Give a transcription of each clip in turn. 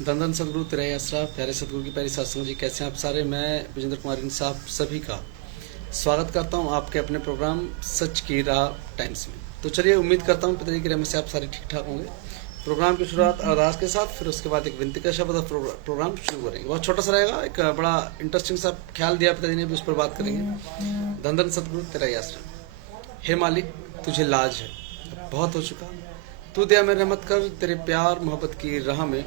धन सदगुरु तेरा ही आसरा। प्यारे सदगुरु की प्यारी सत्संग जी, कैसे हैं आप सारे। मैं विजेंद्र कुमार साहब सभी का स्वागत करता हूं आपके अपने प्रोग्राम सच की राह टाइम्स में। तो चलिए, उम्मीद करता हूं पिताजी की रहमत से आप सारे ठीक ठाक होंगे। प्रोग्राम की शुरुआत अरदास के साथ, फिर उसके बाद एक विनती का शब्द प्रोग्राम शुरू करेंगे। बहुत छोटा सा रहेगा, एक बड़ा इंटरेस्टिंग सा ख्याल दिया पिताजी ने भी, उस पर बात करेंगे। धन सदगुरु तेरा ही आसरा। हे मालिक, तुझे लाज है, बहुत हो चुका। तू दया में रहमत कर, तेरे प्यार मोहब्बत की राह में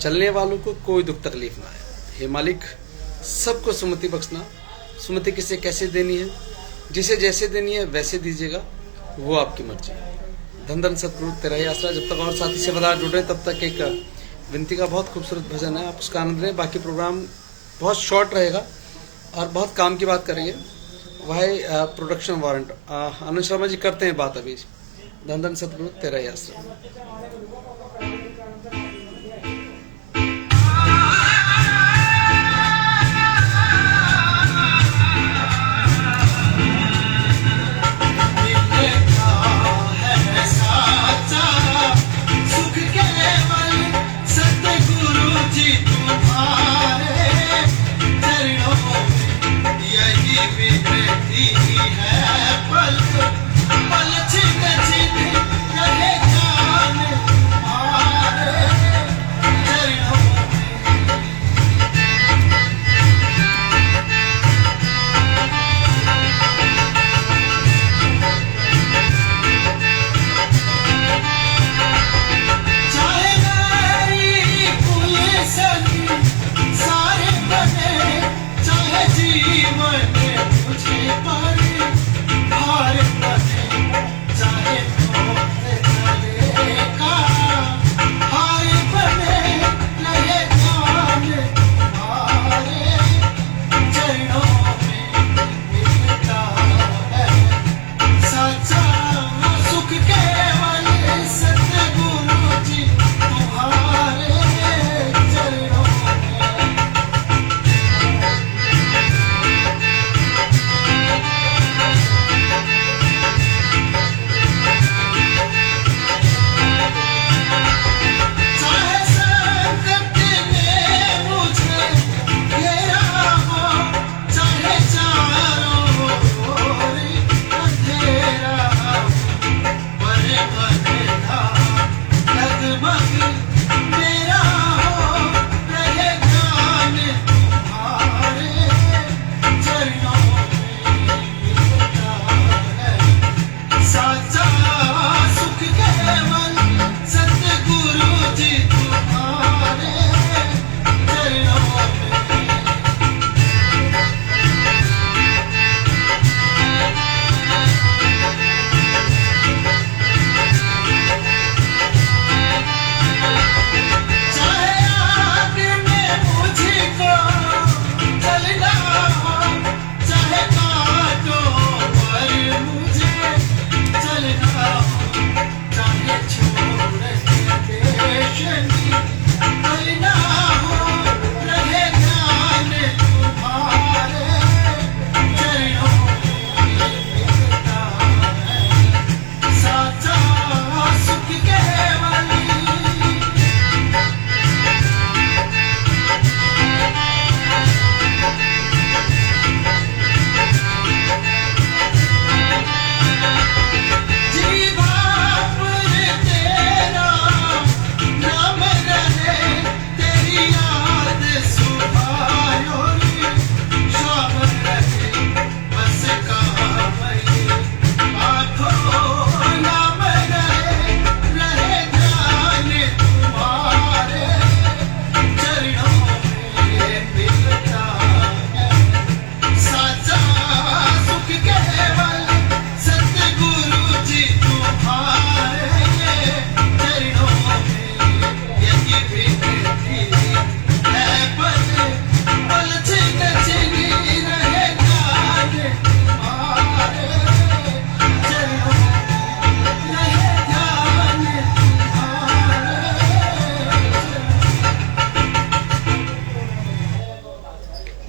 चलने वालों को कोई दुख तकलीफ ना आए। हे मालिक, सबको सुमति बख्शना। सुमति किसे कैसे देनी है, जिसे जैसे देनी है वैसे दीजिएगा, वो आपकी मर्जी। धन सतगुरु तेरा ही आसरा। जब तक और साथी सेवादार जुड़ रहे, तब तक एक विनती का बहुत खूबसूरत भजन है, आप उसका आनंद लें। बाकी प्रोग्राम बहुत शॉर्ट रहेगा और बहुत काम की बात करेंगे। वह है प्रोडक्शन वारंट। आनंद शर्मा जी करते हैं बात अभी। धन सतगुरु तेरा ही आसरा।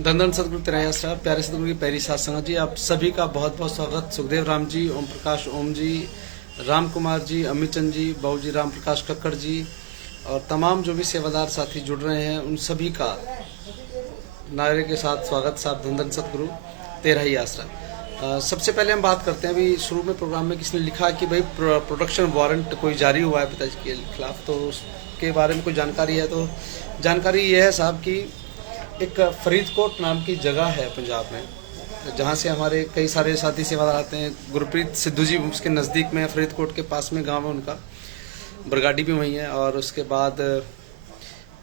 धन सदगुरु तेरा ही आसरा। प्यारे सदगुरु की प्यारी साथ संगत जी, आप सभी का बहुत बहुत स्वागत। सुखदेव राम जी, ओम प्रकाश ओम जी, राम कुमार जी, अमित चंद जी, बाबू जी राम प्रकाश कक्कड़ जी, और तमाम जो भी सेवादार साथी जुड़ रहे हैं उन सभी का नारे के साथ स्वागत। साहब धन धन सतगुरु तेरा ही आसरा। सबसे पहले हम बात करते हैं, अभी शुरू में प्रोग्राम में किसी ने लिखा कि भाई प्रोडक्शन वारंट कोई जारी हुआ है पिताजी के खिलाफ, तो उसके बारे में कोई जानकारी है? तो जानकारी ये है साहब कि एक फरीदकोट नाम की जगह है पंजाब में, जहाँ से हमारे कई सारे साथी सेवादार आते हैं। गुरप्रीत सिद्धू जी उसके नज़दीक में, फरीदकोट के पास में गांव है उनका, बरगाड़ी भी वहीं है। और उसके बाद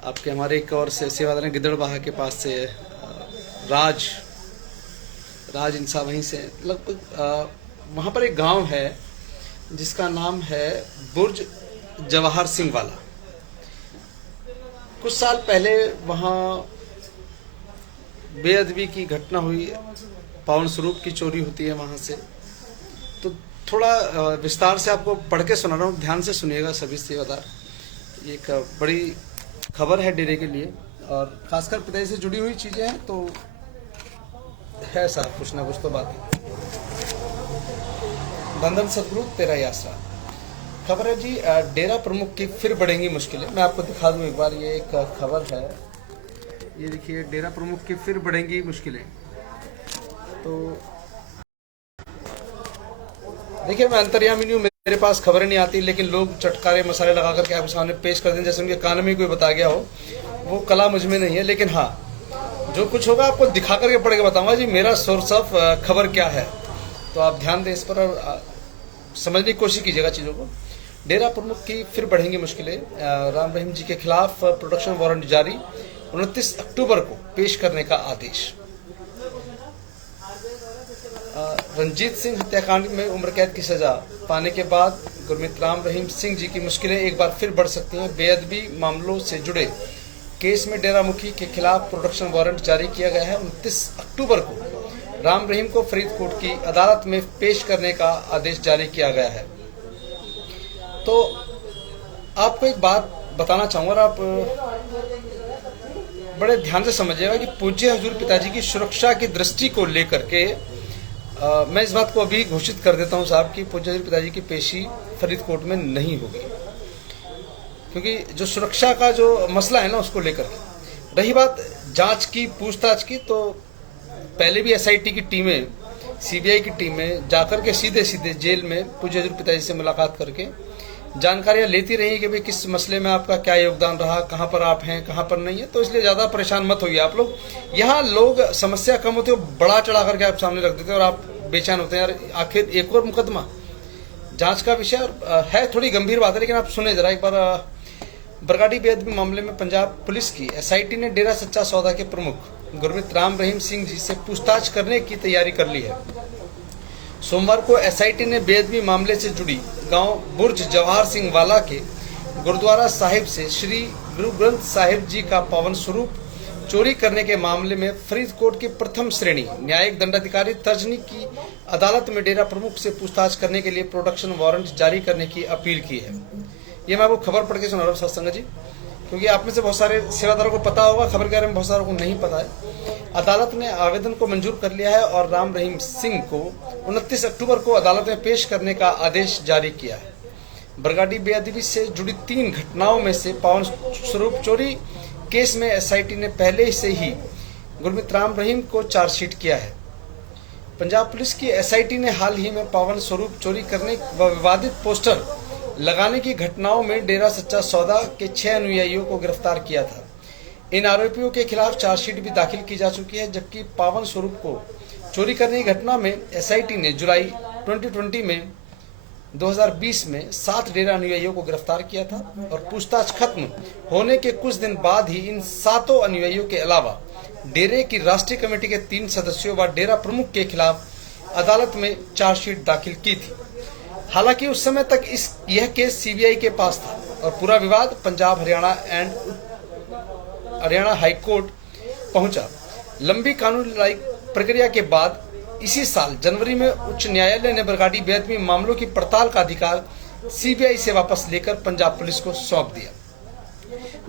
आपके हमारे एक और सेवादार हैं गिद्दड़बाहा के पास से, राज इंसा वहीं से लगभग। वहाँ पर एक गांव है जिसका नाम है बुर्ज जवाहर सिंह वाला। कुछ साल पहले वहाँ बेअदबी की घटना हुई, पावन स्वरूप की चोरी होती है वहाँ से। तो थोड़ा विस्तार से आपको पढ़ के सुना रहा हूँ, ध्यान से सुनिएगा सभी सेवादार। ये एक बड़ी खबर है डेरे के लिए और खासकर पिताजी से जुड़ी हुई चीज़ें हैं, तो है साहब कुछ ना कुछ तो बात। धन धन सतगुरु तेरा ही आसरा। खबर है जी, डेरा प्रमुख की फिर बढ़ेंगी मुश्किलें। मैं आपको दिखा दूं एक बार, ये एक खबर है, ये देखिए, डेरा प्रमुख की फिर बढ़ेंगी मुश्किलें। तो देखिए, मैं अंतर्यामी नहीं हूँ, मेरे पास खबरें नहीं आती, लेकिन लोग चटकारे मसाले लगा करके आपके सामने पेश कर दें जैसे उनके कान में कोई बता गया हो। वो कला मुझ में नहीं है, लेकिन हाँ, जो कुछ होगा आपको दिखा करके पढ़ के बताऊंगा जी मेरा सोर्स ऑफ खबर क्या है। तो आप ध्यान दें इस पर और समझने की कोशिश कीजिएगा चीज़ों को। डेरा प्रमुख की फिर बढ़ेंगी मुश्किलें, राम रहीम जी के खिलाफ प्रोडक्शन वारंट जारी, 29 अक्टूबर को पेश करने का आदेश। रंजीत सिंह हत्याकांड में उम्र कैद की सजा पाने के बाद गुरमीत राम रहीम सिंह जी की मुश्किलें एक बार फिर बढ़ सकती हैं। बेअदबी मामलों से जुड़े केस में डेरा मुखी के खिलाफ प्रोडक्शन वारंट जारी किया गया है। 29 अक्टूबर को राम रहीम को फरीदकोट की अदालत में पेश करने का आदेश जारी किया गया है। तो आपको एक बात बताना चाहूंगा और आप बड़े ध्यान से समझिएगा कि पूज्य हजूर पिताजी की सुरक्षा की दृष्टि को लेकर के मैं इस बात को अभी घोषित कर देता हूं साहब कि पूज्य हजूर पिताजी की पेशी फरीदकोट में नहीं होगी, क्योंकि जो सुरक्षा का जो मसला है ना उसको लेकर। रही बात जांच की, पूछताछ की, तो पहले भी एसआईटी की टीमें, सीबीआई की टीमें जाकर के सीधे सीधे जेल में पूज्य हजूर पिताजी से मुलाकात करके जानकारियां लेती रही कि भाई किस मसले में आपका क्या योगदान रहा, कहाँ पर आप हैं, कहाँ पर नहीं है। तो इसलिए ज़्यादा परेशान मत होइए आप लोग। यहाँ लोग समस्या कम होती है, बड़ा चढ़ा करके आप सामने रख देते हैं और आप बेचैन होते हैं यार आखिर एक और मुकदमा। जांच का विषय है, थोड़ी गंभीर बात है, लेकिन आप सुने जरा एक बार। बरगाड़ी बेअदबी मामले में पंजाब पुलिस की एसआईटी ने डेरा सच्चा सौदा के प्रमुख गुरमीत राम रहीम सिंह जी से पूछताछ करने की तैयारी कर ली है। सोमवार को एसआईटी ने बेअदबी मामले से जुड़ी गांव बुर्ज जवाहर सिंह वाला के गुरुद्वारा साहिब से श्री गुरु ग्रंथ साहिब जी का पावन स्वरूप चोरी करने के मामले में फरीदकोट के प्रथम श्रेणी न्यायिक दंडाधिकारी तर्जनी की अदालत में डेरा प्रमुख से पूछताछ करने के लिए प्रोडक्शन वारंट जारी करने की अपील की है। ये मैं आपको खबर पढ़ के सुना रहा हूँ सत्संग जी, क्योंकि आप में से बहुत सारे सेवादारों को पता होगा, खबर के बारे में बहुत सारों को नहीं पता है। अदालत ने आवेदन को मंजूर कर लिया है और राम रहीम सिंह को 29 अक्टूबर को अदालत में पेश करने का आदेश जारी किया है। बरगाड़ी बेअदबी से जुड़ी 3 घटनाओं में से पावन स्वरूप चोरी केस में एसआईटी ने पहले से ही गुरमीत राम रहीम को चार्जशीट किया है। पंजाब पुलिस की एसआईटी ने हाल ही में पावन स्वरूप चोरी करने व विवादित पोस्टर लगाने की घटनाओं में डेरा सच्चा सौदा के 6 अनुयायियों को गिरफ्तार किया था। इन आरोपियों के खिलाफ चार्जशीट भी दाखिल की जा चुकी है, जबकि पावन स्वरूप को चोरी करने की घटना में एसआईटी ने जुलाई 2020 में 7 डेरा अनुयायियों को गिरफ्तार किया था और पूछताछ खत्म होने के कुछ दिन बाद ही इन 7 अनुयायियों के अलावा डेरे की राष्ट्रीय कमेटी के 3 सदस्यों व डेरा प्रमुख के खिलाफ अदालत में चार्जशीट दाखिल की थी। हालांकि उस समय तक यह केस सीबीआई के पास था और पूरा विवाद पंजाब हरियाणा हाईकोर्ट पहुंचा। लंबी कानूनी प्रक्रिया के बाद इसी साल जनवरी में उच्च न्यायालय ने बरगाड़ी बेअदबी मामलों की पड़ताल का अधिकार सीबीआई से वापस लेकर पंजाब पुलिस को सौंप दिया।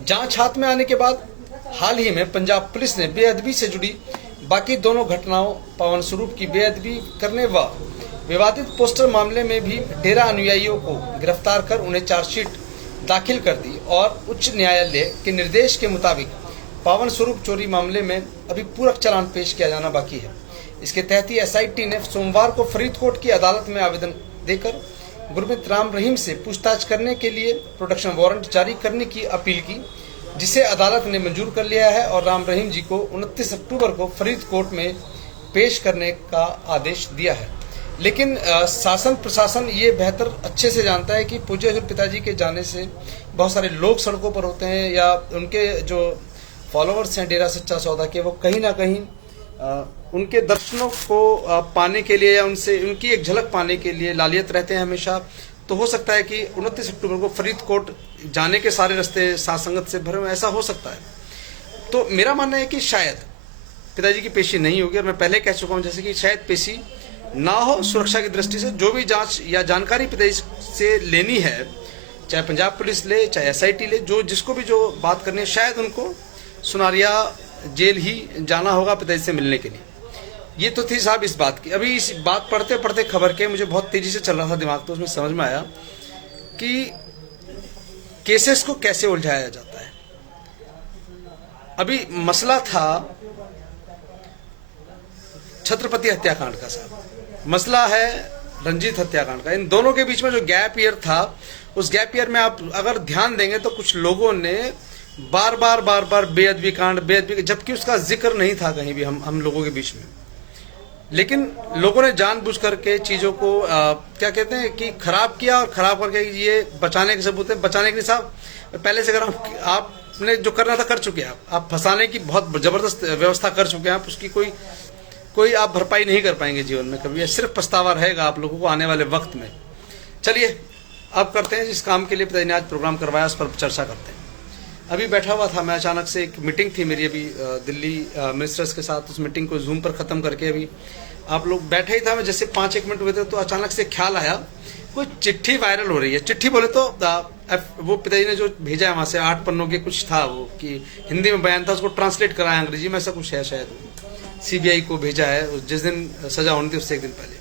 जांच हाथ में आने के बाद हाल ही में पंजाब पुलिस ने बेअदबी से जुड़ी बाकी दोनों घटनाओं, पावन स्वरूप की बेअदबी करने व विवादित पोस्टर मामले में भी डेरा अनुयायियों को गिरफ्तार कर उन्हें चार्जशीट दाखिल कर दी और उच्च न्यायालय के निर्देश के मुताबिक पावन स्वरूप चोरी मामले में अभी पूरक चालान पेश किया जाना बाकी है। इसके तहत ही एसआईटी ने सोमवार को फरीदकोट की अदालत में आवेदन देकर गुरमीत राम रहीम से पूछताछ करने के लिए प्रोटेक्शन वारंट जारी करने की अपील की, जिसे अदालत ने मंजूर कर लिया है और राम रहीम जी को 29 अक्टूबर को फरीदकोट में पेश करने का आदेश दिया है। लेकिन शासन प्रशासन ये बेहतर अच्छे से जानता है कि पूज्य हजूर पिताजी के जाने से बहुत सारे लोग सड़कों पर होते हैं या उनके जो फॉलोअर्स हैं डेरा सच्चा सौदा के, वो कहीं ना कहीं उनके दर्शनों को पाने के लिए या उनसे उनकी एक झलक पाने के लिए लालियत रहते हैं हमेशा। तो हो सकता है कि 29 अक्टूबर को फरीदकोट जाने के सारे रास्ते साथ संगत से भरे हुए, ऐसा हो सकता है। तो मेरा मानना है कि शायद पिताजी की पेशी नहीं होगी, और मैं पहले कह चुका हूं जैसे कि शायद पेशी ना हो सुरक्षा की दृष्टि से। जो भी जांच या जानकारी पिताजी से लेनी है, चाहे पंजाब पुलिस ले चाहे एसआईटी ले, जो जिसको भी जो बात करनी है, शायद उनको सुनारिया जेल ही जाना होगा पिताजी से मिलने के लिए। ये तो थी साहब इस बात की। अभी इस बात पढ़ते पढ़ते खबर के मुझे बहुत तेजी से चल रहा था दिमाग, तो उसमें समझ में आया कि केसेस को कैसे उलझाया जाता है। अभी मसला था छत्रपति हत्याकांड का साहब, मसला है रंजीत हत्याकांड का। इन दोनों के बीच में जो गैप ईयर था, उस गैप ईयर में आप अगर ध्यान देंगे तो कुछ लोगों ने बार बार बेअदबी कांड, जबकि उसका जिक्र नहीं था कहीं भी हम लोगों के बीच में। लेकिन लोगों ने जानबूझ करके चीजों को क्या कहते हैं कि खराब किया, और खराब करके ये बचाने के सबूत है। बचाने के लिए साहब पहले से अगर आपने जो करना था कर चुके हैं, आप फंसाने की बहुत जबरदस्त व्यवस्था कर चुके हैं। आप उसकी कोई आप भरपाई नहीं कर पाएंगे जीवन में कभी, सिर्फ पछतावा रहेगा आप लोगों को आने वाले वक्त में। चलिए अब करते हैं जिस काम के लिए पिताजी ने आज प्रोग्राम करवाया, उस पर चर्चा करते हैं। अभी बैठा हुआ था मैं, अचानक से एक मीटिंग थी मेरी अभी दिल्ली मिनिस्टर्स के साथ, उस मीटिंग को जूम पर खत्म करके अभी आप लोग बैठे ही था, मैं जैसे 5-1 मिनट हुए थे तो अचानक से ख्याल आया कोई चिट्ठी वायरल हो रही है। चिट्ठी बोले तो वो पिताजी ने जो भेजा है वहां से 8 पन्नों के कुछ था, वो कि हिंदी में बयान था, उसको ट्रांसलेट कराया अंग्रेजी में, ऐसा कुछ है शायद, सीबीआई को भेजा है जिस दिन सजा होनी थी उससे 1 दिन पहले।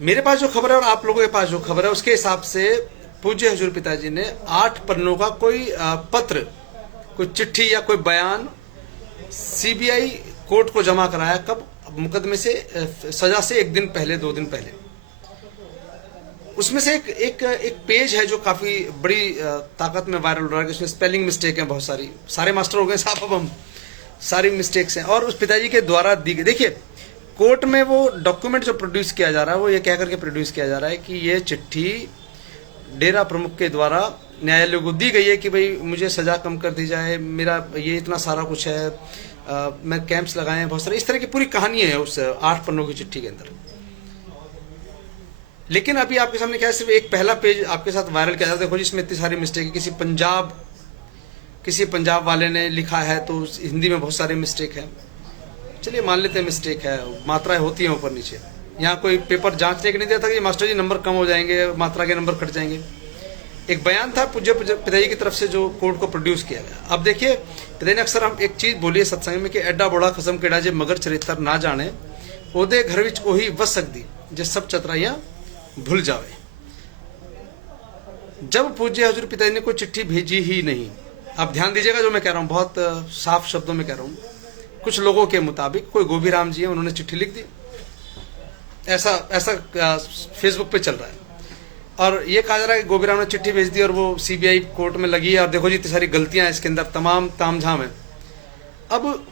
मेरे पास जो खबर है और आप लोगों के पास जो खबर है, उसके हिसाब से पूज्य हजूर पिताजी ने 8 पन्नों का कोई पत्र, कोई चिट्ठी या कोई बयान सीबीआई कोर्ट को जमा कराया। कब? मुकदमे से सजा से 1 दिन पहले, 2 दिन पहले। उसमें से एक पेज है जो काफी बड़ी ताकत में वायरल हो रहा है, उसमें स्पेलिंग मिस्टेक है बहुत सारी। सारे मास्टर हो गए साहब, अब हम सारी मिस्टेक्स हैं और उस पिताजी के द्वारा दी गई। देखिए कोर्ट में वो डॉक्यूमेंट जो प्रोड्यूस किया जा रहा है, वो ये कह करके प्रोड्यूस किया जा रहा है कि ये चिट्ठी डेरा प्रमुख के द्वारा न्यायालय को दी गई है कि भाई मुझे सजा कम कर दी जाए, मेरा ये इतना सारा कुछ है, मैं कैंप्स लगाए हैं बहुत सारे, इस तरह की पूरी कहानी है उस 8 पन्नों की चिट्ठी के अंदर। लेकिन अभी आपके सामने क्या है, सिर्फ एक पहला पेज आपके साथ वायरल किया जाता है। देखो जिसमें इतनी सारी मिस्टेक है, किसी पंजाब वाले ने लिखा है तो हिंदी में बहुत सारे मिस्टेक है। चलिए मान लेते हैं मिस्टेक है, मात्राएं होती हैं ऊपर नीचे। यहाँ कोई पेपर जांचने के नहीं देता कि मास्टर जी नंबर कम हो जाएंगे, मात्रा के नंबर कट जाएंगे। एक बयान था पूज्य पिताजी की तरफ से जो कोर्ट को प्रोड्यूस किया गया। अब देखिए पिताजी ने अक्सर हम एक चीज बोली है सत्संग में कि एड्डा बड़ा खसम केड़ा जे मगर चरित्र ना जाने, ओदे घर विच ओही वस सकदी जे सब चतराइयां भूल जावे। जब पूज्य हजूर पिताजी ने कोई चिट्ठी भेजी ही नहीं, आप ध्यान दीजिएगा जो मैं कह रहा हूँ, बहुत साफ शब्दों में कह रहा हूँ, कुछ लोगों के मुताबिक कोई गोभी राम जी है, उन्होंने चिट्ठी लिख दी, ऐसा फेसबुक पे चल रहा है। और ये कहा जा रहा है कि गोभी राम ने चिट्ठी भेज दी और वो सीबीआई कोर्ट में लगी है और देखो जी इतनी सारी गलतियां हैं इसके अंदर, तमाम तामझाम है। अब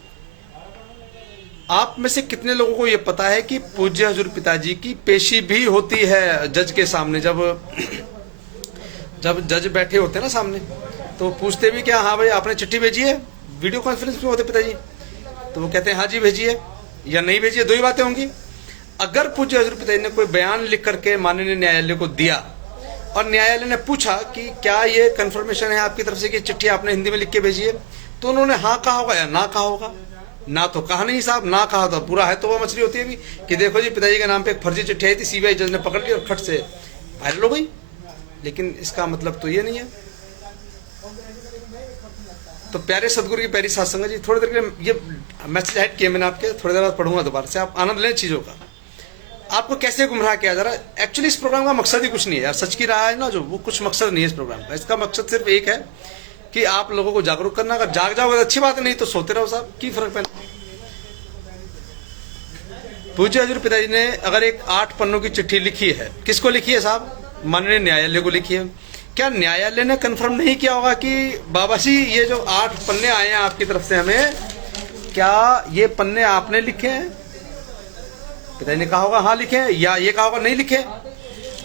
आप में से कितने लोगों को ये पता है कि पूज्य हजूर पिताजी की पेशी भी होती है जज के सामने? जब जज बैठे होते हैं ना सामने, तो पूछते भी क्या, हाँ भाई आपने चिट्ठी भेजी है? वीडियो कॉन्फ्रेंस में होते पिताजी, तो वो कहते हैं हाँ जी भेजिए या नहीं भेजिए, 2 ही बातें होंगी। अगर पूज्य हजूर पिताजी ने कोई बयान लिख करके माननीय न्यायालय को दिया और न्यायालय ने पूछा कि क्या ये कंफर्मेशन है आपकी तरफ से कि चिट्ठी आपने हिंदी में लिख के भेजी है, तो उन्होंने हाँ कहा होगा या ना कहा होगा? ना तो कहा नहीं साहब, ना कहा तो पूरा है तो वो मछली होती है भी कि देखो जी पिताजी के नाम पे एक फर्जी चिट्ठी आई थी, सीबीआई जज ने पकड़ ली और खट से वायरल हो गई। लेकिन इसका मतलब तो ये नहीं है। तो प्यारे सदगुरु की प्यारी साथ संगत जी, थोड़ी देर के लिए ये मैसेज ऐड किया मैंने आपके, थोड़ी देर बाद पढ़ूंगा दोबारा से, आप आनंद लें चीज़ों का। आपको कैसे गुमराह किया जा रहा है? एक्चुअली इस प्रोग्राम का मकसद ही कुछ नहीं है यार, सच की राह है ना जो, वो कुछ मकसद नहीं है इस प्रोग्राम का। इसका मकसद सिर्फ एक है कि आप लोगों को जागरूक करना। अगर जाग जाओगे तो अच्छी बात है, नहीं तो सोते रहो साहब, की फर्क पड़ता। पूज्य हजूर पिताजी ने अगर एक 8 पन्नों की चिट्ठी लिखी है, किसको लिखी है साहब? माननीय न्यायालय को लिखी है। क्या न्यायालय ने कंफर्म नहीं किया होगा कि बाबा जी ये जो 8 पन्ने आए हैं आपकी तरफ से हमें, क्या ये पन्ने आपने लिखे हैं? पिताजी ने कहा होगा हाँ लिखे हैं, या ये कहा होगा नहीं लिखे।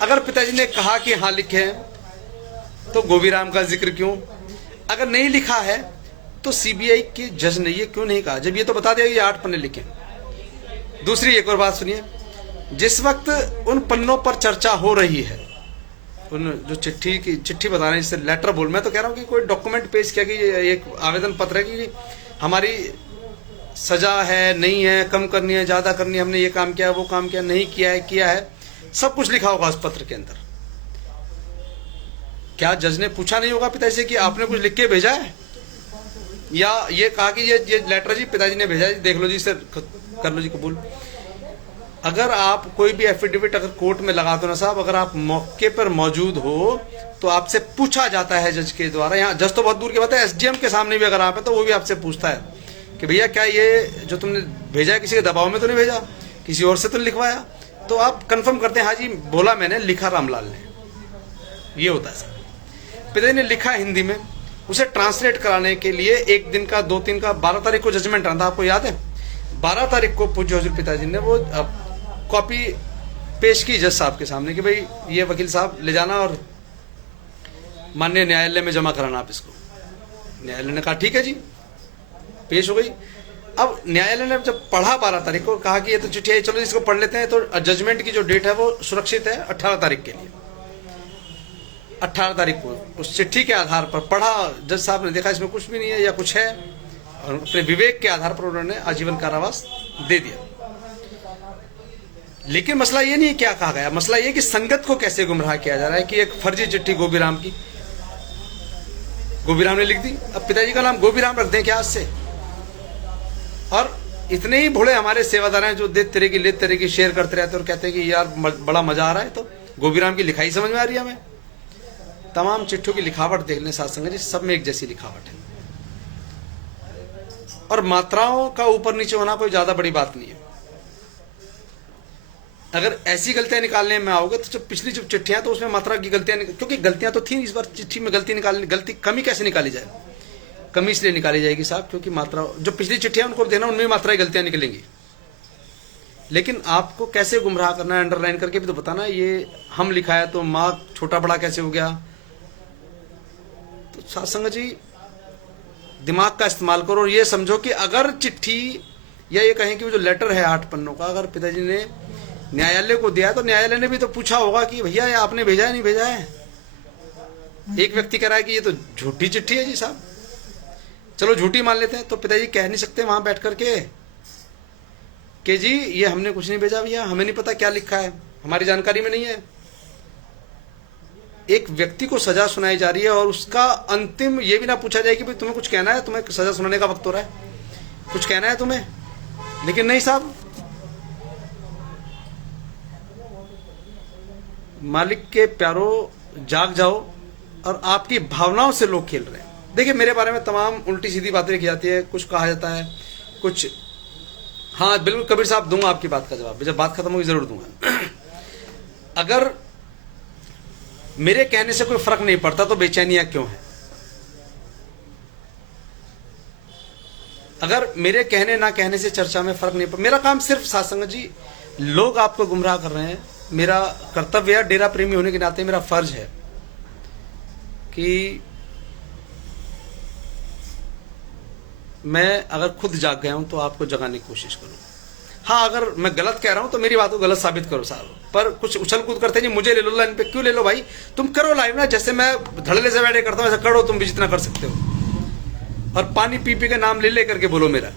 अगर पिताजी ने कहा कि हाँ लिखे हैं तो गोबीराम का जिक्र क्यों? अगर नहीं लिखा है तो सीबीआई के जज ने ये क्यों नहीं कहा, जब ये तो बता दिया कि ये 8 पन्ने लिखे। दूसरी एक और बात सुनिए, जिस वक्त उन पन्नों पर चर्चा हो रही है, उन जो चिट्ठी बता रहे हैं, जिससे लेटर बोल, मैं तो कह रहा हूं कि कोई डॉक्यूमेंट पेश किया कि एक आवेदन पत्र है कि हमारी सजा है, नहीं है, कम करनी है, ज्यादा करनी है, हमने ये काम किया, वो काम किया, नहीं किया है, किया है, सब कुछ लिखा होगा उस पत्र के अंदर। क्या जज ने पूछा नहीं होगा पिताजी से कि आपने कुछ लिख के भेजा है, या ये कहा कि ये लेटर जी पिताजी ने भेजा है, देख लो जी, इसे कर लो जी कबूल। अगर आप कोई भी एफिडेविट अगर कोर्ट में लगा दो ना साहब, अगर आप मौके पर मौजूद हो तो आपसे पूछा जाता है जज के द्वारा। यहाँ जज तो बहुत दूर की बात है, एसडीएम के सामने भी अगर आप है तो वो भी आपसे पूछता है कि भैया क्या ये जो तुमने भेजा है किसी के दबाव में तो नहीं भेजा, किसी और से तो लिखवाया? तो आप कंफर्म करते हैं हाँ जी बोला मैंने, लिखा रामलाल ने। ये होता है सर। पिताजी ने लिखा हिंदी में, उसे ट्रांसलेट कराने के लिए 1 दिन का 2 दिन का 12 तारीख को जजमेंट आना था, आपको याद है? 12 तारीख को पूज्य हजूर पिताजी ने वो कॉपी पेश की जज साहब के सामने कि भाई ये वकील साहब ले जाना और माननीय न्यायालय में जमा कराना आप इसको। न्यायालय ने कहा ठीक है जी, पेश हो गई। अब न्यायालय ने जब पढ़ा 12 तारीख को, कहा कि ये तो चिट्ठी है, चलो इसको पढ़ लेते हैं। तो जजमेंट की जो डेट है वो सुरक्षित है 18 तारीख के लिए। 18 तारीख को उस चिट्ठी के आधार पर पढ़ा, जज साहब ने देखा इसमें कुछ भी नहीं है या कुछ है, और अपने विवेक के आधार पर उन्होंने आजीवन कारावास दे दिया। लेकिन मसला ये नहीं क्या कहा गया, मसला ये कि संगत को कैसे गुमराह किया जा रहा है कि एक फर्जी चिट्ठी गोबीराम की, गोबीराम ने लिख दी। अब पिताजी का नाम गोबीराम रख दें क्या आज से? और इतने ही भोले हमारे सेवादार हैं जो दे तेरे की ले तेरे की शेयर करते रहते और कहते हैं कि यार बड़ा मजा आ रहा है। तो गोबीराम की लिखाई समझ में आ रही है हमें? तमाम चिट्ठियों की लिखावट देख लें साथ संगत जी, सब में एक जैसी लिखावट है, और मात्राओं का ऊपर नीचे होना कोई ज्यादा बड़ी बात नहीं है। अगर ऐसी गलतियां निकालने में आओगे तो जो पिछली जो चिट्ठियां तो उसमें मात्रा की गलतियां, क्योंकि गलतियां तो थी, इस बार चिट्ठी में गलती कमी कैसे निकाली जाए? कमी इसलिए निकाली जाएगी साहब क्योंकि मात्रा, जो पिछली चिट्ठियां उनको देना उनमें मात्रा की गलतियां निकलेंगी। लेकिन आपको कैसे गुमराह करना है, अंडरलाइन करके भी तो बताना, ये हम लिखा है तो मार्क छोटा बड़ा कैसे हो गया? तो साथ संगत जी दिमाग का इस्तेमाल करो और ये समझो कि अगर चिट्ठी या ये कहें कि वो जो लेटर है 8 पन्नों का, अगर पिताजी ने न्यायालय को दिया है तो न्यायालय ने भी तो पूछा होगा कि भैया ये आपने भेजा है नहीं भेजा है। एक व्यक्ति कह रहा है कि ये तो झूठी चिट्ठी है जी साहब, चलो झूठी मान लेते हैं, तो पिताजी कह नहीं सकते वहां बैठ करके कि जी ये हमने कुछ नहीं भेजा भैया, हमें नहीं पता क्या लिखा है, हमारी जानकारी में नहीं है। एक व्यक्ति को सजा सुनाई जा रही है और उसका अंतिम ये भी ना पूछा जाए कि भाई तुम्हें कुछ कहना है, तुम्हें सजा सुनाने का वक्त हो रहा है, कुछ कहना है तुम्हें? लेकिन नहीं साहब, मालिक के प्यारों जाग जाओ, और आपकी भावनाओं से लोग खेल रहे हैं। देखिए मेरे बारे में तमाम उल्टी सीधी बातें लिखी जाती है, कुछ कहा जाता है, कुछ हाँ बिल्कुल कबीर साहब दूंगा आपकी बात का जवाब, जब बात खत्म होगी जरूर दूंगा। अगर मेरे कहने से कोई फर्क नहीं पड़ता तो बेचैनियां क्यों है? अगर मेरे कहने ना कहने से चर्चा में फर्क नहीं पड़ता, मेरा काम सिर्फ सासंग जी, लोग आपको गुमराह कर रहे हैं, मेरा कर्तव्य है, डेरा प्रेमी होने के नाते मेरा फर्ज है कि मैं अगर खुद जाग गया हूं तो आपको जगाने की कोशिश करूं। हाँ अगर मैं गलत कह रहा हूं तो मेरी बात को गलत साबित करो साहब, पर कुछ उछल कूद करते हैं जी, मुझे ले लो लाइन पे, क्यों ले लो भाई? तुम करो लाइव ना, जैसे मैं धड़ल्ले से बैठे करता हूं ऐसा करो, तुम भी जितना कर सकते हो। और पानी पी पी के नाम ले ले करके बोलो मेरा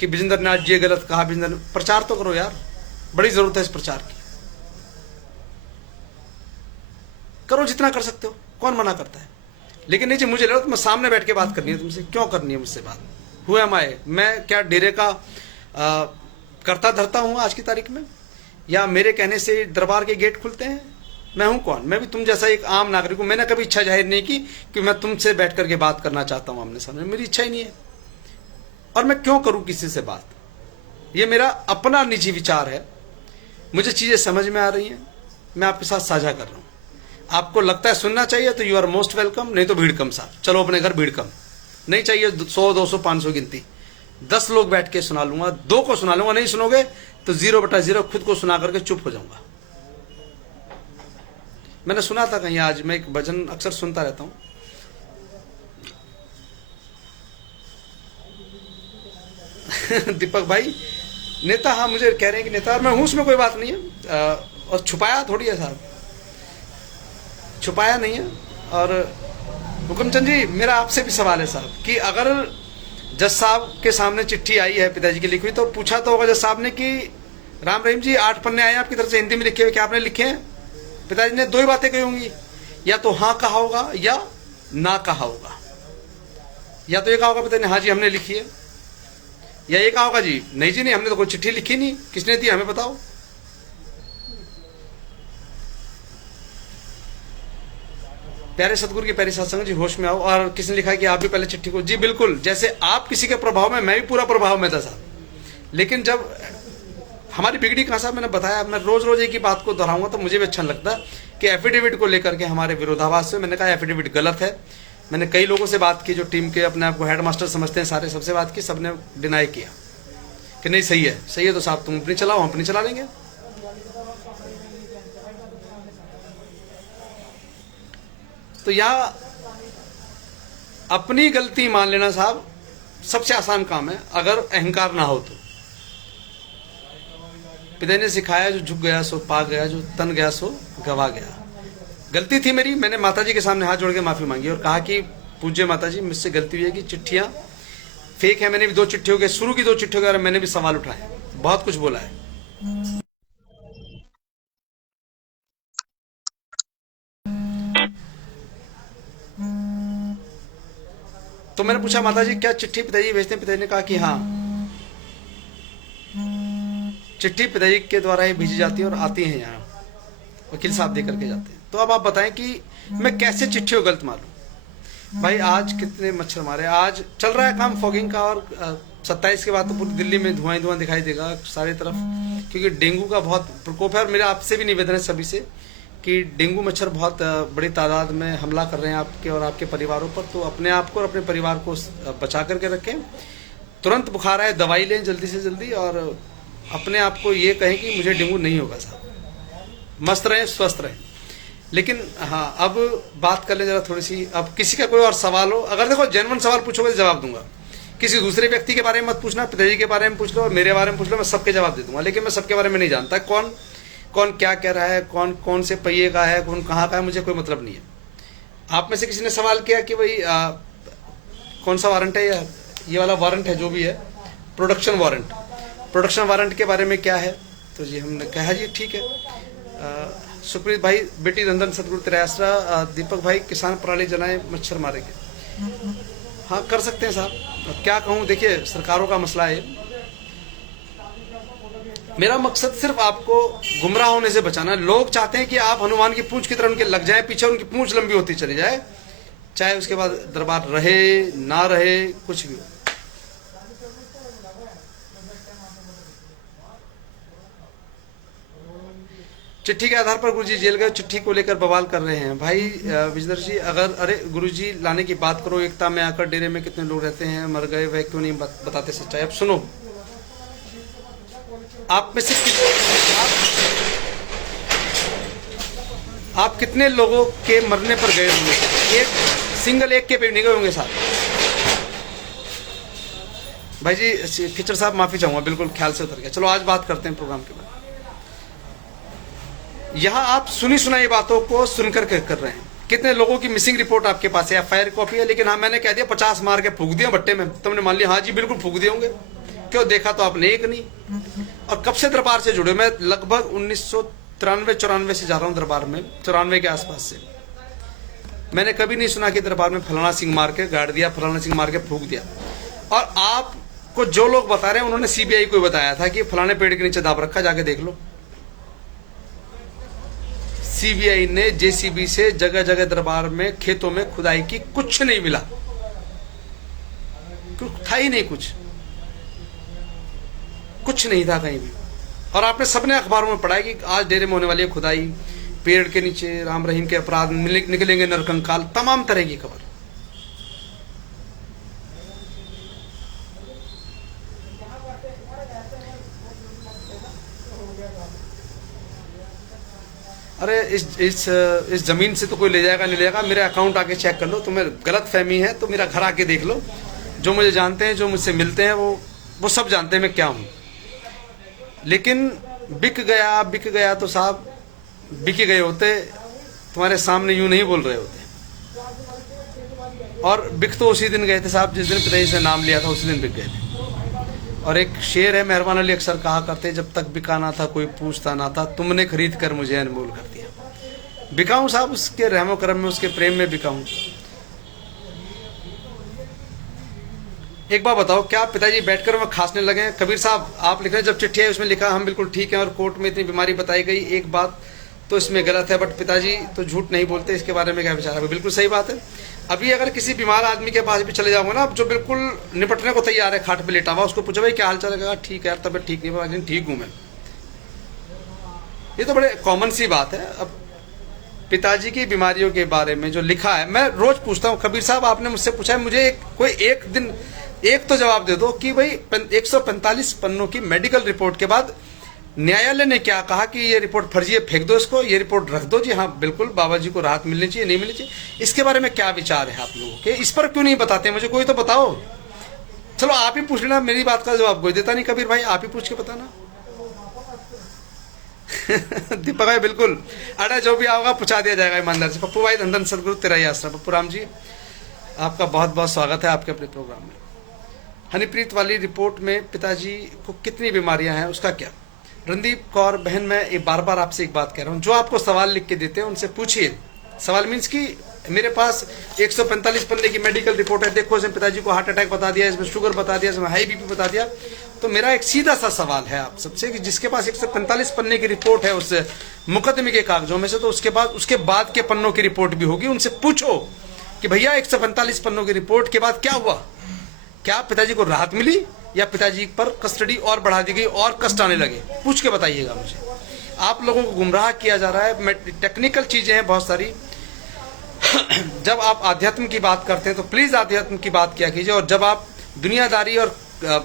कि विजेंद्र ने आज ये गलत कहा, विजेंद्र, प्रचार तो करो यार, बड़ी जरूरत है इस प्रचार की। करो जितना कर सकते हो, कौन मना करता है? लेकिन नहीं जी, मुझे लगा तुम्हें सामने बैठ के बात करनी है तुमसे। क्यों करनी है मुझसे बात? हु एम आई? मैं क्या डेरे का करता धरता हूँ आज की तारीख में? या मेरे कहने से दरबार के गेट खुलते हैं? मैं हूं कौन? मैं भी तुम जैसा एक आम नागरिक हूं। मैंने कभी इच्छा जाहिर नहीं की कि मैं तुमसे बैठ करके बात करना चाहता हूं आमने सामने। मेरी इच्छा ही नहीं है। और मैं क्यों करूं किसी से बात? ये मेरा अपना निजी विचार है। मुझे चीजें समझ में आ रही हैं, मैं आपके साथ साझा कर रहा हूं। आपको लगता है सुनना चाहिए तो यू आर मोस्ट वेलकम, नहीं तो भीड़ कम साहब, चलो अपने घर भीड़ कम। नहीं चाहिए 100 200 500 गिनती, 10 लोग बैठ के सुना लूंगा, 2 को सुना लूंगा। नहीं सुनोगे तो 0/0 खुद को सुना करके चुप हो जाऊंगा। मैंने सुना था कहीं, आज मैं एक भजन अक्सर सुनता रहता हूं, दीपक भाई नेता, हाँ मुझे कह रहे हैं कि नेता, और मैं हूं, उसमें कोई बात नहीं है। और छुपाया थोड़ी है साहब, छुपाया नहीं है। और हुक्मचंद जी, मेरा आपसे भी सवाल है साहब कि अगर जज साहब के सामने चिट्ठी आई है पिताजी की लिखी हुई, तो पूछा तो होगा जज साहब ने कि राम रहीम जी 8 पन्ने आए आपकी तरफ से हिंदी में लिखे हुए, क्या आपने लिखे हैं? पिताजी ने 2 ही बातें कही होंगी, या तो हाँ कहा होगा या ना कहा होगा। या तो ये कहा होगा पिताजी ने हाँ जी हमने लिखी है, या ये कहा होगा जी नहीं जी नहीं, हमने तो कोई चिट्ठी लिखी नहीं, किसने दी हमें बताओ। प्यारे सतगुरु की प्यारी सत्संग जी, होश में आओ। और किसने लिखा कि आप भी पहले चिट्ठी को, जी बिल्कुल, जैसे आप किसी के प्रभाव में, मैं भी पूरा प्रभाव में था साहब। लेकिन जब हमारी बिगड़ी कहाँ साहब, मैंने बताया, मैं रोज रोज एक ही बात को दोहराऊंगा तो मुझे भी अच्छा लगता कि एफिडेविट को लेकर के हमारे विरोधाभास हुए। मैंने कहा एफिडेविट गलत है। मैंने कई लोगों से बात की जो टीम के अपने आप को हेड मास्टर समझते हैं, सारे सबसे बात की, सबने डिनाई किया कि नहीं सही है, सही है तो साहब तुम अपनी चलाओ, हम अपनी चला लेंगे। तो यहाँ अपनी गलती मान लेना साहब सबसे आसान काम है, अगर अहंकार ना हो तो। पिता ने सिखाया जो झुक गया सो पा गया, जो तन गया सो गवा गया। गलती थी मेरी, मैंने माताजी के सामने हाथ जोड़ के माफी मांगी और कहा कि पूज्य माताजी मुझसे गलती हुई है कि चिट्ठियां फेक है। मैंने भी 2 चिट्ठियों के, शुरू की 2 चिट्ठियों के बारे में मैंने भी सवाल उठाए, बहुत कुछ बोला है। तो मैंने पूछा माताजी क्या चिट्ठी पिताजी भेजते हैं? पिताजी ने कहा कि हाँ, चिट्ठी पिताजी के द्वारा ही भेजी जाती है और आती है यहाँ, वकील साहब दे करके जाते हैं। तो अब आप बताएं कि मैं कैसे चिट्ठी को गलत मारूं? भाई आज कितने मच्छर मारे, आज चल रहा है काम फॉगिंग का, और 27 के बाद तो पूरी दिल्ली में धुआं ही धुआं दिखाई देगा सारी तरफ, क्योंकि डेंगू का बहुत प्रकोप है। और मेरा आपसे भी निवेदन है सभी से कि डेंगू मच्छर बहुत बड़ी तादाद में हमला कर रहे हैं आपके और आपके परिवारों पर। तो अपने आप को और अपने परिवार को बचा करके रखें। तुरंत बुखार आए दवाई लें जल्दी से जल्दी, और अपने आप को ये कहें कि मुझे डेंगू नहीं होगा साहब। मस्त रहें, स्वस्थ रहें। लेकिन हाँ, अब बात कर ले जरा थोड़ी सी। अब किसी का कोई और सवाल हो, अगर देखो जेन्युइन सवाल पूछोगे तो जवाब दूंगा। किसी दूसरे व्यक्ति के बारे में मत पूछना, पिताजी के बारे में पूछ लो और मेरे बारे में पूछ लो, मैं सबके जवाब दे दूंगा। लेकिन मैं सबके बारे में नहीं जानता कौन कौन क्या कह रहा है, कौन कौन से पहिए का है, कौन कहाँ का है, मुझे कोई मतलब नहीं है। आप में से किसी ने सवाल किया कि भाई कौन सा वारंट है, या ये वाला वारंट है जो भी है, प्रोडक्शन वारंट, प्रोडक्शन वारंट के बारे में क्या है? तो जी हमने कहा जी ठीक है। सुप्रीत भाई, बेटी नंदन सतगुरु तेरा आसरा। दीपक भाई, किसान पराली जलाएं मच्छर मारेंगे। हाँ कर सकते हैं साहब, क्या कहूँ, देखिए सरकारों का मसला है। मेरा मकसद सिर्फ आपको गुमराह होने से बचाना है। लोग चाहते हैं कि आप हनुमान की पूंछ की तरह उनके लग जाए पीछे, उनकी पूंछ लंबी होती चली जाए, चाहे उसके बाद दरबार रहे ना रहे, कुछ भी हो। चिट्ठी के आधार पर गुरुजी जेल गए, चिट्ठी को लेकर बवाल कर रहे हैं। भाई विजदर जी, अगर अरे गुरुजी लाने की बात करो, एकता में आकर डेरे में कितने लोग रहते हैं, मर गए, वह क्यों नहीं बताते सच्चाई? अब सुनो, आप में से आप कितने लोगों के मरने पर गए होंगे? एक सिंगल एक के पे नहीं गए होंगे साहब। भाई जी खिचड़ साहब माफी चाहूंगा, बिल्कुल ख्याल से उतर गया। चलो आज बात करते हैं प्रोग्राम के बाद। यहां आप सुनी सुनाई बातों को सुनकर कर रहे हैं। कितने लोगों की मिसिंग रिपोर्ट आपके पास है, एफआईआर कॉपी है, लेकिन हाँ मैंने कह दिया 50 मार के फूक दिया भट्टे में, तुमने मान लिया हाँ जी बिल्कुल फूक दिए होंगे। क्यों? देखा तो आपने एक नहीं। और कब से दरबार से जुड़े? मैं लगभग 1993-94 से जा रहा हूं दरबार में, 94 के आसपास से। मैंने कभी नहीं सुना कि दरबार में फलाना सिंह मार के गाड़ दिया, फलाना सिंह मार के फूंक दिया। और आपको जो लोग बता रहे हैं उन्होंने सीबीआई को बताया था कि फलाने पेड़ के नीचे दाब रखा, जाके देख लो। सीबीआई ने जेसीबी से जगह जगह दरबार में खेतों में खुदाई की, कुछ नहीं मिला, था ही नहीं, कुछ नहीं था कहीं भी। और आपने सबने अखबारों में पढ़ा है कि आज डेरे में होने वाली है खुदाई, पेड़ के नीचे राम रहीम के अपराध निकलेंगे नरकंकाल, तमाम तरह की खबर। अरे इस जमीन से तो कोई ले जाएगा नहीं ले जाएगा, मेरे अकाउंट आके चेक कर लो, तुम्हें गलत फहमी है तो मेरा घर आके देख लो। जो मुझे जानते हैं, जो मुझसे मिलते हैं, वो सब जानते हैं मैं क्या हूं। लेकिन बिक गया तो साहब बिक गए होते, तुम्हारे सामने यूं नहीं बोल रहे होते। और बिक तो उसी दिन गए थे साहब जिस दिन पिताजी से नाम लिया था, उसी दिन बिक गए थे। और एक शेर है, मेहरबान अली अक्सर कहा करते, जब तक बिकाना था कोई पूछता ना था, तुमने खरीद कर मुझे अनमोल कर दिया। बिकाऊं साहब उसके रहमो करम में, उसके प्रेम में बिकाऊं। एक बार बताओ, क्या पिताजी बैठकर वह खांसने लगे? कबीर साहब आप लिख रहे हैं जब चिट्ठी है उसमें लिखा हम बिल्कुल ठीक है और कोर्ट में इतनी बीमारी बताई गई, एक बात तो इसमें गलत है, बट पिताजी तो झूठ नहीं बोलते, इसके बारे में क्या विचार है? बिल्कुल सही बात है। अभी अगर किसी बीमार आदमी के पास भी चले जाओगे ना, जो बिल्कुल निपटने को तैयार है, खाट पे लेटा हुआ, उसको पूछो भाई क्या हाल चाल है, ठीक है यार तबियत ठीक नहीं, लेकिन ठीक हूं मैं। ये तो बड़े कॉमन सी बात है। अब पिताजी की बीमारियों के बारे में जो लिखा है, मैं रोज पूछता हूँ, कबीर साहब आपने मुझसे पूछा है, मुझे कोई एक दिन एक तो जवाब दे दो कि भाई 145 पन्नों की मेडिकल रिपोर्ट के बाद न्यायालय ने क्या कहा कि ये रिपोर्ट फर्जी है, फेंक दो इसको, ये रिपोर्ट रख दो जी, हाँ बिल्कुल बाबा जी को राहत मिलनी चाहिए, नहीं मिलनी चाहिए, इसके बारे में क्या विचार है आप लोगों के? इस पर क्यों नहीं बताते मुझे? कोई तो बताओ। चलो आप ही पूछ लेना, मेरी बात का जवाब कोई देता नहीं। कबीर भाई आप ही पूछ के बताना। दीपक भाई बिल्कुल, अरे जो भी आओगा पूछा दिया जाएगा ईमानदार से। पप्पू भाई धन धन सदगुरु तेरा ही आसरा। पप्पू राम जी आपका बहुत बहुत स्वागत है आपके अपने प्रोग्राम में। हनीप्रीत वाली रिपोर्ट में पिताजी को कितनी बीमारियां हैं उसका क्या? रणदीप कौर बहन, मैं एक बार बार आपसे एक बात कह रहा हूं, जो आपको सवाल लिख के देते हैं उनसे पूछिए। सवाल मीन्स कि मेरे पास 145 पन्ने की मेडिकल रिपोर्ट है, देखो इसमें पिताजी को हार्ट अटैक बता दिया, इसमें शुगर बता दिया, इसमें हाई बीपी बता दिया। तो मेरा एक सीधा सा सवाल है आप सबसे कि जिसके पास 145 पन्ने की रिपोर्ट है उस मुकदमे के कागजों में से, तो उसके बाद के पन्नों की रिपोर्ट भी होगी, उनसे पूछो कि भैया 145 पन्नों की रिपोर्ट के बाद क्या हुआ? क्या पिताजी को राहत मिली या पिताजी पर कस्टडी और बढ़ा दी गई और कष्ट आने लगे? पूछ के बताइएगा मुझे। आप लोगों को गुमराह किया जा रहा है, टेक्निकल चीजें हैं बहुत सारी। जब आप आध्यात्म की बात करते हैं तो प्लीज आध्यात्म की बात किया कीजिए, और जब आप दुनियादारी और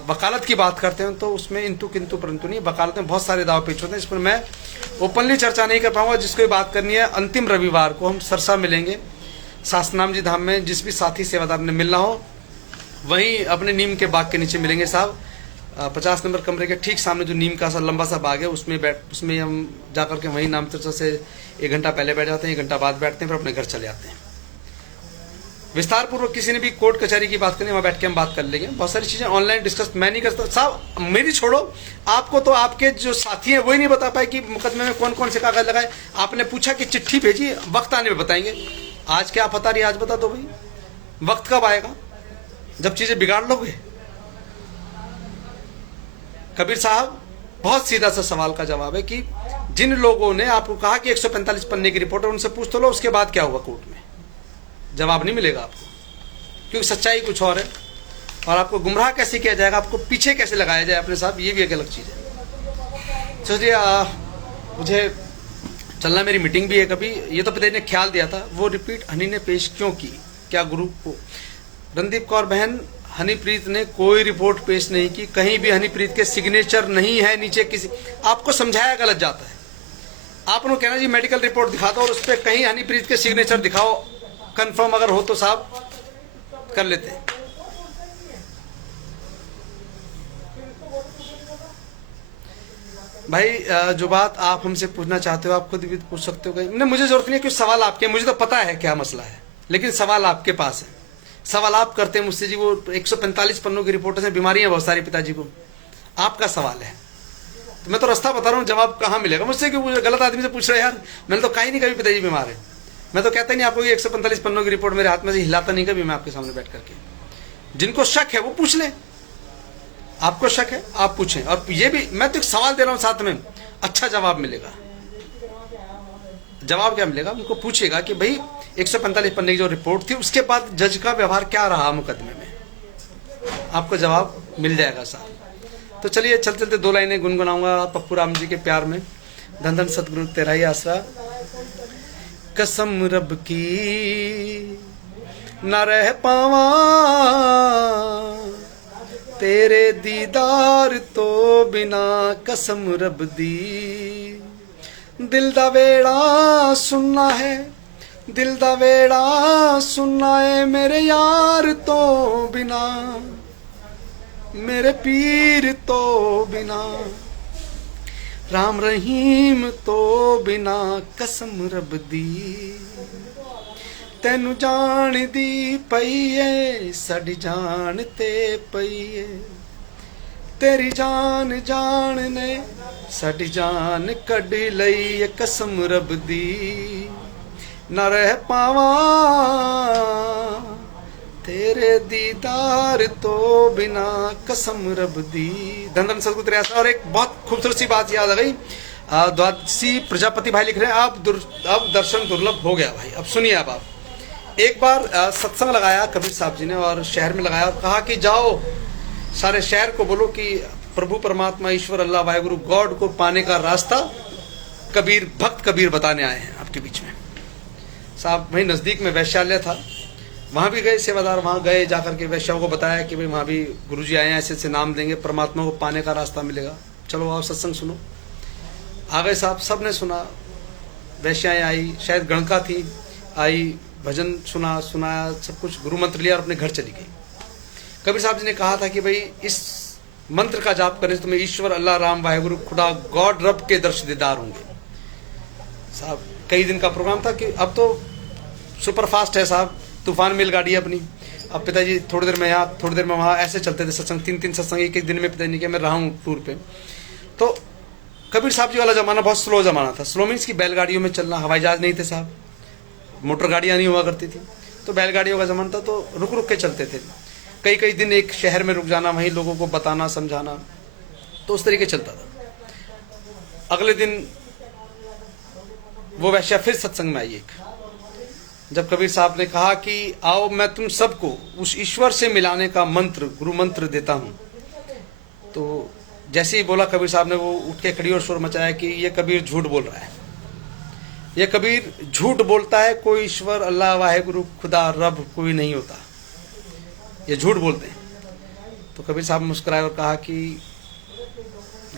वकालत की बात करते हैं तो उसमें इंतु किंतु परंतु नहीं, वकालत में बहुत सारे दाव पेच होते हैं, इस पर मैं ओपनली चर्चा नहीं कर पाऊंगा। जिसको बात करनी है, अंतिम रविवार को हम सरसा मिलेंगे शास्त्रनाम जी धाम में। जिस भी साथी सेवादार ने मिलना हो वहीं अपने नीम के बाग के नीचे मिलेंगे साहब। 50 नंबर कमरे के ठीक सामने जो नीम का सा लंबा सा बाग है, उसमें हम जाकर के वहीं नाम चर्चा से 1 घंटा पहले बैठ जाते हैं, 1 घंटा बाद बैठते हैं, फिर अपने घर चले आते हैं। विस्तार पूर्वक किसी ने भी कोर्ट कचहरी की बात करनी, वहां बैठ के हम बात कर लेंगे। बहुत सारी चीजें ऑनलाइन डिस्कस मैं नहीं करता साहब, मेरी छोड़ो, आपको तो आपके जो साथी हैं वही नहीं बता पाए कि मुकदमे में कौन कौन से कागज लगाए। आपने पूछा कि चिट्ठी भेजी, वक्त आने में बताएंगे। आज क्या पता रही, आज बता दो भाई, वक्त कब आएगा जब चीजें बिगाड़ लोगे? कबीर साहब बहुत सीधा सा सवाल का जवाब है कि जिन लोगों ने आपको कहा कि 145 पन्ने की रिपोर्ट है, उनसे पूछ तो लो उसके बाद क्या हुआ कोर्ट में। जवाब नहीं मिलेगा आपको, क्योंकि सच्चाई कुछ और है, और आपको गुमराह कैसे किया जाएगा, आपको पीछे कैसे लगाया जाए अपने साथ, ये भी एक अलग चीज है। चलिए मुझे चलना, मेरी मीटिंग भी है। कभी ये तो पिताजी ने ख्याल दिया था, वो रिपीट हनी ने पेश क्यों की, क्या गुरु को? रणदीप कौर बहन, हनीप्रीत ने कोई रिपोर्ट पेश नहीं की, कहीं भी हनीप्रीत के सिग्नेचर नहीं है नीचे किसी। आपको समझाया गलत जाता है, आपने कहना जी मेडिकल रिपोर्ट दिखा दो और उस पर कहीं हनीप्रीत के सिग्नेचर दिखाओ, कंफर्म अगर हो तो साहब कर लेते हैं। भाई जो बात आप हमसे पूछना चाहते हो आप खुद भी पूछ सकते हो। नहीं, मुझे जरूरत नहीं है, क्योंकि सवाल आपके, मुझे तो पता है क्या मसला है, लेकिन सवाल आपके पास है। सवाल आप करते हैं मुझसे जी, वो 145 पन्नों की रिपोर्ट से बीमारियां बहुत सारी पिताजी को, आपका सवाल है। तो मैं तो रास्ता बता रहा हूँ, जवाब कहाँ मिलेगा मुझसे? कि वो गलत आदमी से पूछ रहे यार, मैंने तो कहा ही नहीं कभी पिताजी बीमार है। मैं तो कहता ही नहीं आपको, ये 145 पन्नों की रिपोर्ट मेरे हाथ में से हिलाता नहीं कभी मैं आपके सामने बैठ करके। जिनको शक है वो पूछ ले, आपको शक है आप पूछें। और ये भी मैं तो एक सवाल दे रहा हूं साथ में, अच्छा जवाब मिलेगा। जवाब क्या मिलेगा? उनको पूछेगा कि भाई 145 पन्ने की जो रिपोर्ट थी उसके बाद जज का व्यवहार क्या रहा मुकदमे में, आपको जवाब मिल जाएगा साहब। तो चलिए चलते चलते 2 लाइनें गुनगुनाऊंगा पप्पू राम जी के प्यार में। धन धन सतगुरु तेरा ही आसरा, कसम रब की न रह पावा तेरे दीदार तो बिना, कसम रब दी दिल दा वेड़ा सुनना है, दिल दा वेड़ा सुनना है मेरे यार तो बिना, मेरे पीर तो बिना, राम रहीम तो बिना, कसम रब दी तेनू जान दी पई है साडी जान ते पई है, तेरी जान जान ने साडी जान कढ़ लई है, कसम रब दी न रह पावा तेरे दीदार तो बिना, कसम रब दी। धन धन सतगुरु तेरे आसरा। और एक बहुत खूबसूरत सी बात याद आ गई, द्वादशी प्रजापति भाई लिख रहे हैं, अब दर्शन दुर्लभ हो गया भाई। अब सुनिए आप एक बार सत्संग लगाया कबीर साहब जी ने और शहर में लगाया और कहा कि जाओ सारे शहर को बोलो कि प्रभु परमात्मा ईश्वर अल्लाह वाहेगुरु गॉड को पाने का रास्ता कबीर भक्त कबीर बताने आए हैं आपके बीच में। साहब वहीं नज़दीक में वैश्यालय था, वहाँ भी गए सेवादार, वहाँ गए जाकर के वैश्याओं को बताया कि भाई वहाँ भी गुरुजी आए हैं, ऐसे ऐसे नाम देंगे, परमात्मा को पाने का रास्ता मिलेगा, चलो आओ सत्संग सुनो। आ गए साहब, सब ने सुना, वैश्याएँ आई, शायद गणका थी, आई, भजन सुनाया, सब कुछ गुरु मंत्र लिया और अपने घर चली गई। कबीर साहब जी ने कहा था कि भाई इस मंत्र का जाप करने से तुम्हें ईश्वर अल्लाह राम वाहेगुरु खुदा गॉड रब के दर्श दीदार होंगे। साहब कई दिन का प्रोग्राम था कि अब तो सुपर फास्ट है साहब, तूफान मिल गाड़ी है अपनी। अब पिताजी थोड़ी देर में यहाँ थोड़ी देर में वहाँ ऐसे चलते थे सत्संग, 3-3 सत्संग एक दिन में पिताजी ने किया। मैं रहा हूँ टूर पे। तो कबीर साहब जी वाला ज़माना बहुत स्लो ज़माना था। स्लो मीन्स की बैलगाड़ियों में चलना, हवाई जहाज नहीं थे साहब, मोटर गाड़ियाँ नहीं हुआ करती थी, तो बैलगाड़ियों का ज़माना था, तो रुक रुक के चलते थे। कई कई दिन एक शहर में रुक जाना, वहीं लोगों को बताना समझाना, तो उस तरीके चलता था। अगले दिन वो वैश्या फिर सत्संग में आई एक, जब कबीर साहब ने कहा कि आओ मैं तुम सबको उस ईश्वर से मिलाने का मंत्र, गुरु मंत्र देता हूँ। तो जैसे ही बोला कबीर साहब ने, वो उठ के खड़ी और शोर मचाया कि ये कबीर झूठ बोल रहा है, ये कबीर झूठ बोलता है, कोई ईश्वर अल्लाह वाहेगुरु खुदा रब कोई नहीं होता, ये झूठ बोलते हैं। तो कबीर साहब मुस्कुराए और कहा कि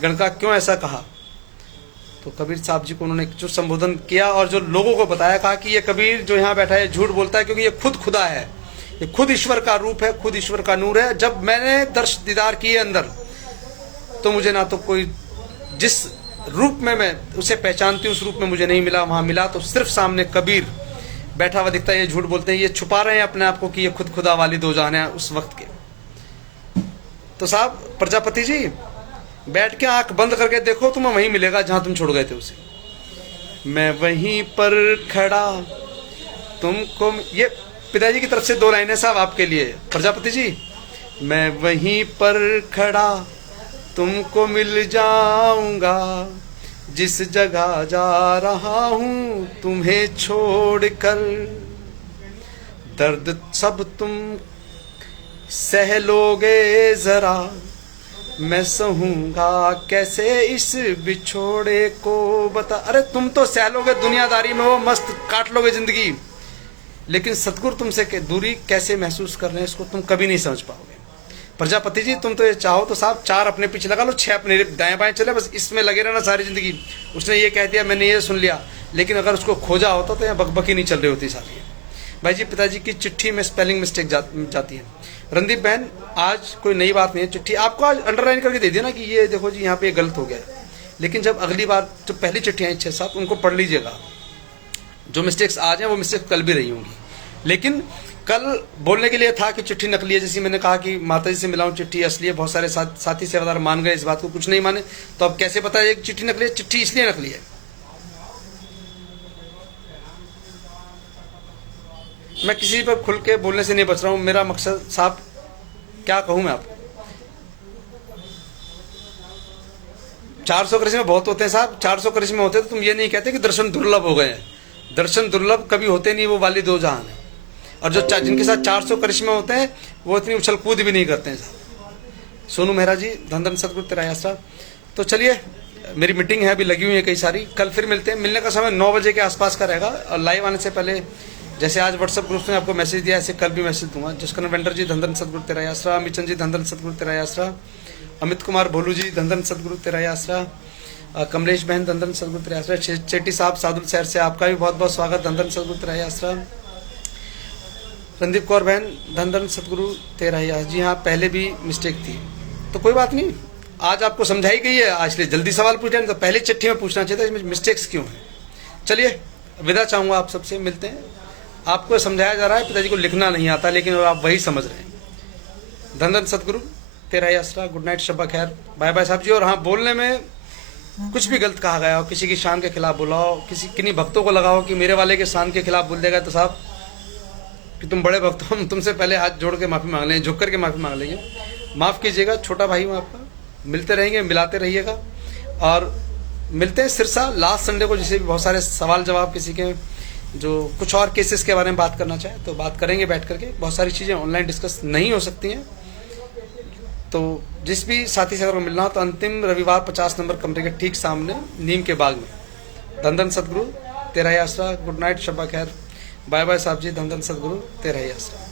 गणका क्यों ऐसा कहा? तो कबीर साहब जी को उन्होंने जो संबोधन किया और जो लोगों को बताया, कहा कि ये कबीर जो यहाँ बैठा है झूठ बोलता है, क्योंकि ये खुद खुदा है, ये खुद ईश्वर का रूप है, खुद ईश्वर का नूर है। जब मैंने दर्श दीदार किए अंदर, तो मुझे ना तो कोई जिस रूप में मैं उसे पहचानती हूँ उस रूप में मुझे नहीं मिला, वहाँ मिला तो सिर्फ सामने कबीर बैठा हुआ दिखता है। ये झूठ बोलते हैं, ये छुपा रहे हैं अपने आप को कि ये खुद खुदा वाली दो जान है उस वक्त के। तो साहब प्रजापति जी बैठ के आंख बंद करके देखो, तुम्हें वहीं मिलेगा जहां तुम छोड़ गए थे उसे। मैं वहीं पर खड़ा तुमको, ये पिताजी की तरफ से 2 लाइनें साहब आपके लिए। प्रजापति जी, मैं वहीं पर खड़ा तुमको मिल जाऊंगा, जिस जगह जा रहा हूं तुम्हें छोड़कर, दर्द सब तुम सह लोगे जरा, मैं सहूंगा कैसे इस बिछोड़े को बता। अरे तुम तो सह लोगे दुनियादारी में, वो मस्त काट लोगे जिंदगी, लेकिन सतगुरु तुमसे दूरी कैसे महसूस कर रहे हैं इसको तुम कभी नहीं समझ पाओगे। प्रजापति जी तुम तो ये चाहो तो साहब 4 अपने पीछे लगा लो, 6 अपने दाएं बाएं चले, बस इसमें लगे रहना सारी जिंदगी। उसने ये कह दिया, मैंने ये सुन लिया, लेकिन अगर उसको खोजा होता तो यहाँ बकबकी नहीं चल रही होती सारी। भाई जी पिताजी की चिट्ठी में स्पेलिंग मिस्टेक जाती है। रणदीप बहन आज कोई नई बात नहीं है, चिट्ठी आपको आज अंडरलाइन करके दे दिया ना कि ये देखो जी यहाँ पे गलत हो गया, लेकिन जब अगली बार जो पहली चिट्ठियाँ 6-7 उनको पढ़ लीजिएगा, जो मिस्टेक्स आज हैं वो मिस्टेक्स कल भी रही होंगी। लेकिन कल बोलने के लिए था कि चिट्ठी नकली है, जैसे मैंने कहा कि माता जी से मिला हूँ चिट्ठी असली है, बहुत सारे साथी सेवादार मान गए इस बात को, कुछ नहीं माने। तो अब कैसे पता है कि चिट्ठी नकली है? चिट्ठी इसलिए नकली है मैं किसी पर खुल के बोलने से नहीं बच रहा हूँ। मेरा मकसद साहब क्या कहूँ मैं आपको, 400 करिश्मे बहुत होते हैं साहब। 400 करिश्मे होते तो तुम ये नहीं कहते कि दर्शन दुर्लभ हो गए हैं। दर्शन दुर्लभ कभी होते नहीं, वो वाली दो जहान है। और जो जिनके साथ 400 करिश्मे होते हैं वो इतनी उछल कूद भी नहीं करते हैं साहब। सोनू मेहरा जी, धन धन सतगुरु तेरा आसरा। तो चलिए, मेरी मीटिंग है अभी लगी हुई है कई सारी। कल फिर मिलते हैं। मिलने का समय 9 बजे के आसपास का रहेगा। और लाइव आने से पहले जैसे आज व्हाट्सएप ग्रुप में आपको मैसेज दिया, ऐसे कल भी मैसेज दूंगा। जसकरण वेंडर जी, धन धन सतगुरु तेरा आसरा। मिचन जी, धन धन सतगुरु तेरा आसरा। अमित कुमार भोलू जी, धन धन सतगुरु तेरा आसरा। कमलेश बहन, धन धन सतगुरु तेरा आसरा। चेटी साहब सादुल शहर से, आपका भी बहुत बहुत स्वागत, धन धन सतगुरु तेरा आसरा। रणदीप कौर बहन, धन धन सतगुरु तेरा आसरा। जी हाँ, पहले भी मिस्टेक थी तो कोई बात नहीं, आज आपको समझाई गई है। आज लिए जल्दी सवाल पूछ रहे हैं तो पहले चिट्ठी में पूछना चाहिए था इसमें मिस्टेक्स क्यों है। चलिए, विदा चाहूँगा आप सबसे, मिलते हैं। आपको समझाया जा रहा है, पिताजी को लिखना नहीं आता, लेकिन आप वही समझ रहे हैं। धन धन सतगुरु तेरा आसरा। गुड नाइट, शब्बा खैर, बाय बाय साहब जी। और हाँ, बोलने में कुछ भी गलत कहा गया हो, किसी की शान के खिलाफ बोला हो, किन्हीं भक्तों को लगा हो कि मेरे वाले के शान के खिलाफ बोल देगा, तो साहब कि तुम बड़े भक्त हो, हम तुमसे पहले हाथ जोड़ के माफ़ी मांग लेंगे, झुक करके माफ़ी मांग लेंगे। माफ़ कीजिएगा, छोटा भाई हूँ आपका। मिलते रहेंगे, मिलाते रहिएगा। और मिलते हैं सिरसा लास्ट संडे को, जिसे भी बहुत सारे सवाल जवाब किसी के जो कुछ और केसेस के बारे में बात करना चाहे तो बात करेंगे बैठ करके। बहुत सारी चीज़ें ऑनलाइन डिस्कस नहीं हो सकती हैं, तो जिस भी साथी से अगर मिलना हो तो अंतिम रविवार 50 नंबर कमरे के ठीक सामने नीम के बाग में। धन धन सतगुरु तेरा आसरा। गुड नाइट, शब्बा खैर, बाय बाय साहब जी। धन धन सतगुरु तेरा आसरा।